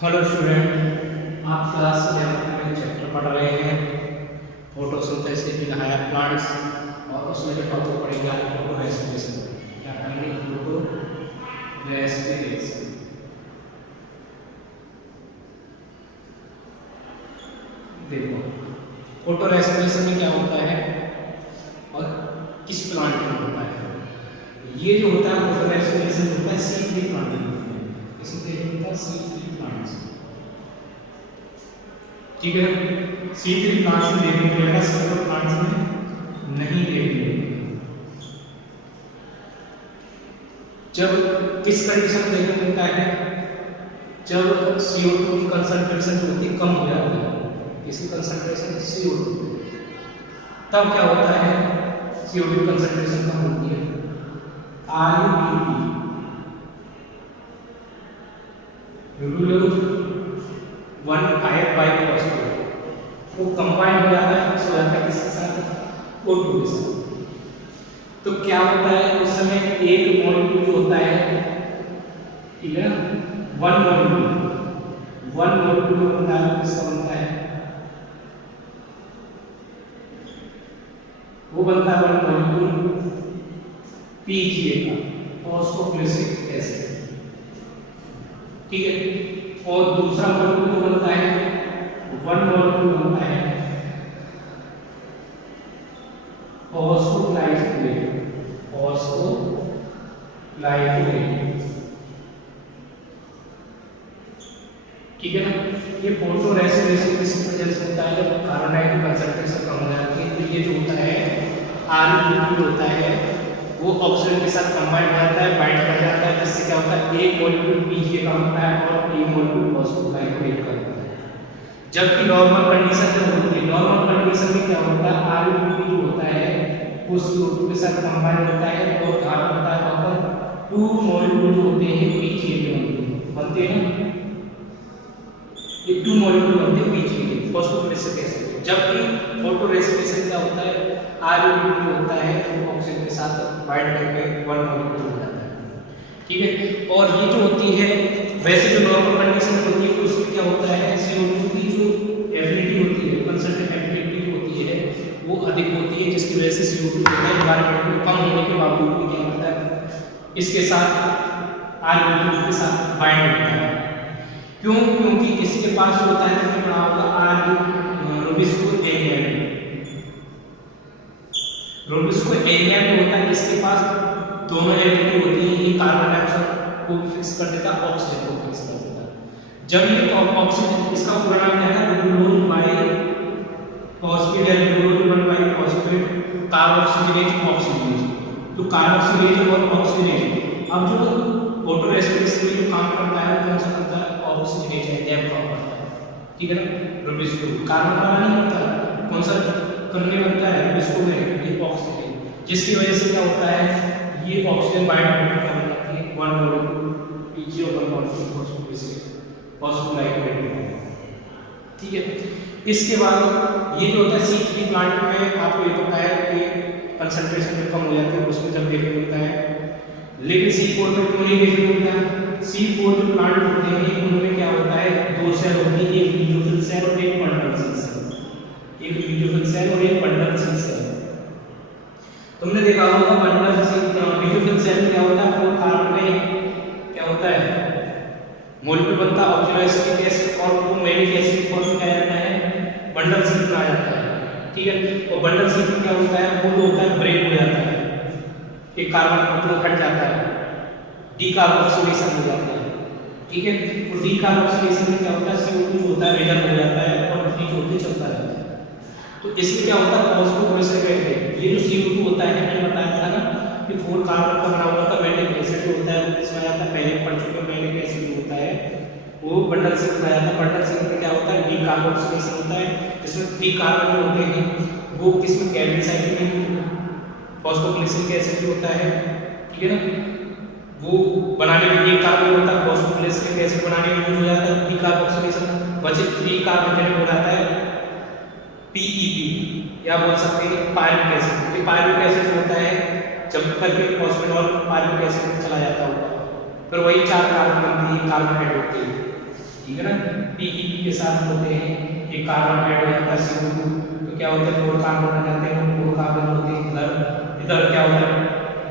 Hello student, आप class 11 में chapter पढ़ रहे हैं फोटोसिंथेसिस इन हायर प्लांट्स। और उसमें जो टॉपिक पढ़ेंगे आप फोटो रेस्पिरेशन। क्या पढ़ेंगे? Photo respiration. देखो, फोटो रेस्पिरेशन में क्या होता है और किस प्लांट में होता है। ये जो होता है फोटो रेस्पिरेशन होता है C3 प्लांट में होता है। इसमें होता है C3 प्लांट्स। ठीक है, C3 प्लांट्स में देखने को मिलेगा, C4 प्लांट्स में नहीं देखने को मिलेगा। जब किस कंडीशन में देखने को मिलता है? जब CO2 की कंसंट्रेशन जो होती है कम हो जाती है। इसकी कंसंट्रेशन CO2, तब क्या होता है? CO2 की कंसंट्रेशन कम होती है, RUBP वन 5-बाइफॉस्फेट वो कंबाइन हो जाता है, मिक्स हो जाता है किसके साथ? O2 के साथ। तो क्या होता है उस समय एक मॉलिक्यूल जो होता है, ठीक है, वन मॉलिक्यूल जो बनता है किसका बनता है? वो बनता है वन मॉलिक्यूल PGA का, फॉस्फोग्लिसरिक एसिड। ठीक है, और दूसरा मॉलिक्यूल जो बनता है वन मॉलिक्यूल बनता है फॉस्फोग्लाइकोलेट। ठीक है ना। ये फोटो रेस्पिरेशन किस वजह से होता है? जब कार्बन डाइऑक्साइड की कंसंट्रेशन कम हो जाती है तो ये जो होता है RUBP होता है वो ऑक्सीजन के साथ कंबाइन हो जाता है, बाइंड कर जाता है, जिससे क्या होता है एक मॉलिक्यूल PGA का बनता है और एक मॉलिक्यूल फॉस्फोग्लाइकोलेट का बनता है। जबकि नॉर्मल कंडीशन जब होती है, नॉर्मल कंडीशन में क्या होता है? RUBP जो होता है वो CO2 के साथ कंबाइन होता है और कार्बन होता है और टू मॉलिक्यूल जो होते हैं PGA के बनते हैं। ये टू मॉलिक्यूल बनते हैं PGA फॉस्फोग्लिसरिक एसिड। जबकि फोटो रेस्पिरेशन क्या होता है? RUBP जो होता है वो ऑक्सीजन के साथ बाइंड करके वन मॉलिक्यूल हो जाता है। ठीक है, और ये जो होती है वैसे जो नॉर्मल कंडीशन होती है उसमें क्या होता है? CO2 की जो एफिनिटी होती है, कंसंट्रेशन एफिनिटी होती है वो अधिक होती है, जिसकी वजह से CO2 होता है एनवायरनमेंट में कम होने के बावजूद भी क्या होता है इसके साथ RUBP के साथ बाइंड होता है। क्यों? क्योंकि इसके पास जो होता है तो पढ़ा होगा रोबिस्को एरिया में होता है, इसके पास दोनों एलिमेंट होती है, ये कार्बन डाइऑक्साइड को फिक्स कर देता है, ऑक्सीजन को फिक्स कर देता है। जब ये ऑक्सीजन, इसका पूरा नाम क्या है? ग्लूकोज बाई फॉस्फेट या glucose by phosphate carboxylase oxygenase. तो कार्बोक्सिलेज और ऑक्सीजनेज, अब जो फोटो रेस्पिरेशन में जो काम करता है कौन सा करता है? ऑक्सीजनेज एंजाइम काम करता है। ठीक है ना। रोबिस्को कार्बन का नहीं करता, कौन सा करने लगता है? रोबिस्को में ये ऑक्सीजन, जिसकी वजह से क्या होता है ये ऑक्सीजन बाइंड होकर क्या बन जाती है? वन मॉलिक्यूल PGA और वन मॉलिक्यूल फॉस्फोग्लाइकोलेट। ठीक है, इसके बाद ये जो होता है C3 प्लांट में आपको ये पता है कि कंसंट्रेशन जब कम हो जाती है उसमें जब देखने मिलता है, लेकिन C4 में क्यों नहीं देखने मिलता है? C4 जो प्लांट होते हैं उनमें क्या होता है? दो सेल होती है, एक मीजोफिल सेल और एक पंडल सेल। एक मीजोफिल सेल और एक पंडल सेल। तुमने देखा होगा पंडल सेल, मीजोफिल सेल में क्या होता है? 4 कार्बन में क्या होता है? मॉलिक्यूल बनता है ऑक्सीडाइज्ड एसिड और वो मैलिक एसिड फॉर्म में क्या जाता है? बंडल सेल में आ जाता है। ठीक है, और बंडल सेल में क्या होता है? वो जो होता है ब्रेक हो जाता है, एक कार्बन मतलब हट जाता है, डीकार्बोक्सिलेशन हो जाता है। ठीक है, तो डीकार्बोक्सिलेशन में क्या होता है? CO2 जो होता है रिजर्व हो जाता है और 3 जो होते चलता रहता है। तो इसमें क्या होता है? फॉस्फोग्लिसरिक एसिड, ये जो CO2 होता है मैंने बताया था ना कि 4 कार्बन का बना हुआ था मैलिक एसिड जो होता है इसमें आता है, पहले पढ़ चुके हैं। मैलिक एसिड जो होता है वो बंडल से बनाया था। बंडल से में क्या होता है? डीकार्बोक्सिलेशन होता है, जिसमें 3 कार्बन जो होते हैं वो किसमें? कैलरी साइकिल में फॉस्फोग्लिसरिक एसिड होता है। ठीक है ना, वो बनाने में एक कार्बन होता है, फॉस्फोग्लिसरिक एसिड बनाने में यूज हो जाता है डीकार्बोक्सिलेशन, बचे 3 कार्बन हो जाता है PEP, या बोल सकते हैं पायरुविक एसिड। ये पायरुविक एसिड होता है जब करके फॉस्फेनॉल पायरुविक एसिड में चला जाता होगा, फिर वही 4 कार्बन बनती है, कार्बोहाइड्रेट होती है। ठीक है ना। PEP के साथ होते हैं, एक कार्बन ऐड हो जाता है CO2, तो क्या होता है 4 कार्बन बन जाते हैं, 4 कार्बन होते हैं इधर क्या होता है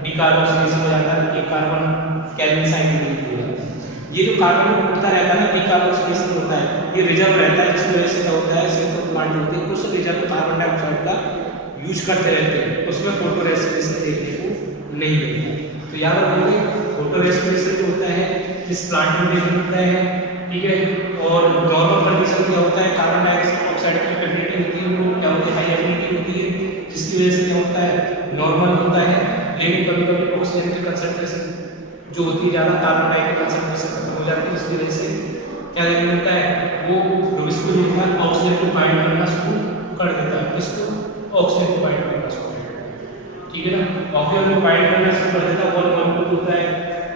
डिकार्बोक्सिलेशन हो जाता है, एक कार्बन कैल्विन साइन हो जाता है। ये जो कार्बन उठता रहता है ना डिकार्बोक्सिलेशन होता है, ये रिजर्व रहता है, जिसकी वजह से क्या होता है सिलिकॉन प्लांट होते हैं उस रिजर्व कार्बन डाइऑक्साइड का यूज करते रहते हैं, उसमें फोटो रेस्पिरेशन देखने को नहीं मिलता। तो याद रखोगे फोटो रेस्पिरेशन जो होता है जिस प्लांट में देखने मिलता है, ठीक है। और नॉर्मल कंडीशन क्या होता है कार्बन डाइऑक्साइड की एफिनिटी होती है, वो क्या होती है हाई एफिनिटी होती है, जिसकी वजह से क्या होता है नॉर्मल होता है। लेकिन कभी कभी ऑक्सीजन की कंसंट्रेशन जो होती है ज़्यादा, कार्बन डाइऑक्साइड की कंसंट्रेशन खत्म हो जाती है, इसकी वजह से क्या देखने मिलता है वो इसको जो होता है ऑक्सीजन को बाइंड करना शुरू कर देता है, इसको ऑक्सीजन को बाइंड करना शुरू कर देता है, ठीक है ना। ऑक्सीजन को बाइंड करना शुरू कर देता है, 1 मॉलिक्यूल होता है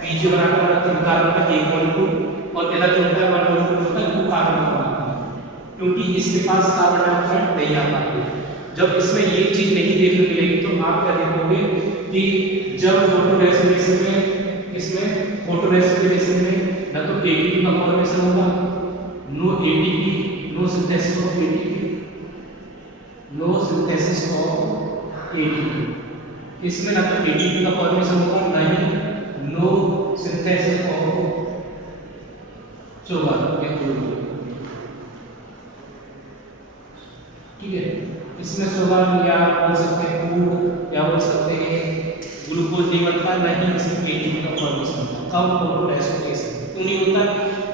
पीजी बनाकर रखते हैं कार्बन का 1 मॉलिक्यूल, और इधर जो होता है 1 मॉलिक्यूल होता है वो कार्बन का बनाता है, क्योंकि इसके पास कार्बन डाइऑक्साइड नहीं आ पाती। जब इसमें ये चीज नहीं देखने मिलेगी तो आप क्या देखोगे कि जब फोटो रेस्पिरेशन में इसमें फोटो रेस्पिरेशन में ना तो एटीपी का फॉर्मेशन होगा, no ATP, no synthesis of ATP, no synthesis of ATP. इसमें ना तो एटीपी का फॉर्मेशन होगा, ना ही नो सिंथेसिस ऑफ शुगर या ग्लूकोज, ठीक है। इसमें शुगर या बोल सकते हैं फूड या बोल सकते हैं ग्लूकोज नहीं बनता, नहीं इसमें एटीपी का फॉर्मेशन होता। कब फोटो रेस्पिरेशन क्यों नहीं होता?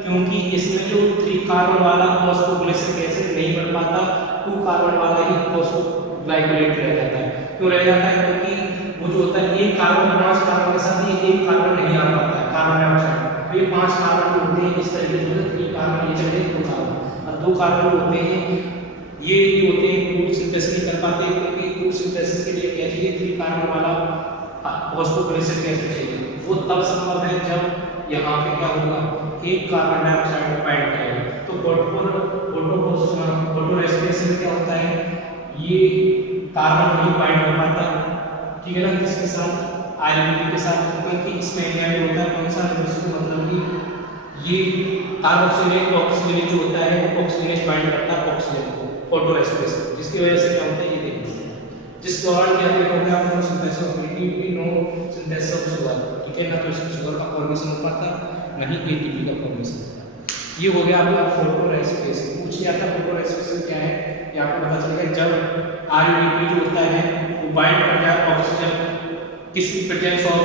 क्योंकि इसमें जो 3 कार्बन वाला फॉस्फोग्लिसरिक एसिड नहीं बन पाता, 2 कार्बन वाला ही फॉस्फोग्लाइकोलेट रह जाता है। क्यों रह जाता है? क्योंकि वो जो होता है एक कार्बन 5 कार्बन के साथ ये एक कार्बन नहीं आ पाता है कार्बन डाइऑक्साइड, तो ये 5 कार्बन होते हैं इस तरीके से 3 कार्बन ये जगह 2 कार्बन और 2 कार्बन होते हैं ये होते हैं ग्रुप सिंथेसिस नहीं कर पाते, क्योंकि ग्रुप सिंथेसिस के लिए क्या चाहिए 3 कार्बन वाला फॉस्फोग्लिसरिक एसिड चाहिए। वो तब संभव है जब यहाँ पे क्या होगा एक कार्बन डाइऑक्साइड को बाइंड करेगा। तो फोटो रेस्पिरेशन में क्या होता है ये कार्बन नहीं बाइंड हो पाता, ठीक है ना, किसके साथ आयरन के साथ, क्योंकि इसमें एरिया में होता है कौन सा मतलब कि ये कार्बोक्सिलेट ऑक्सीजनेज जो होता है वो ऑक्सीजनेज बाइंड करता है ऑक्सीजन को फोटो रेस्पिरेशन, जिसकी वजह से क्या होता है ये देखिए जिस दौरान क्या देखोगे आप no synthesis of ATP, no synthesis of sugar, ठीक है ना। तो इसमें शुगर का फॉर्मेशन हो पाता नहीं एटीपी का फॉर्मेशन होता। ये हो गया आपका फोटो रेस्पिरेशन। पूछ लिया था फोटो रेस्पिरेशन क्या है, ये आपको पता चलेगा जब आरयूडीपी जो होता है वो बाइंड करता है ऑक्सीजन किसी प्रेजेंस ऑफ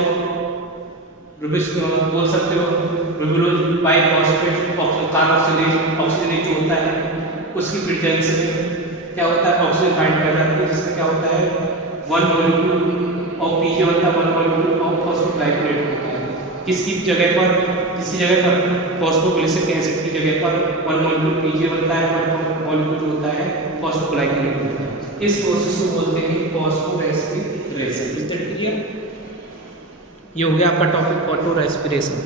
बोल सकते हो रुबिलोज बाइफॉस्फेट कार्बोक्सिलेज ऑक्सीजनेज जो होता है उसकी प्रेजेंस में क्या होता है ऑक्सीजन बाइंड कर जाता है, जिसमें क्या होता है 1 मॉलिक्यूल ऑफ पीजे होता है, 1 मॉलिक्यूल ऑफ फॉस्फोग्लाइकोलेट होता है। किसी जगह पर फॉस्फोग्लिसरिक एसिड की जगह पर 1 मॉलिक्यूल पीजे बनता है, 1 मॉलिक्यूल जो होता है फॉस्फोग्लाइकोलेट होता है। इस प्रोसेस को बोलते हैं phospho respiration. Is that clear? ये हो गया आपका टॉपिक फोटो रेस्पिरेशन।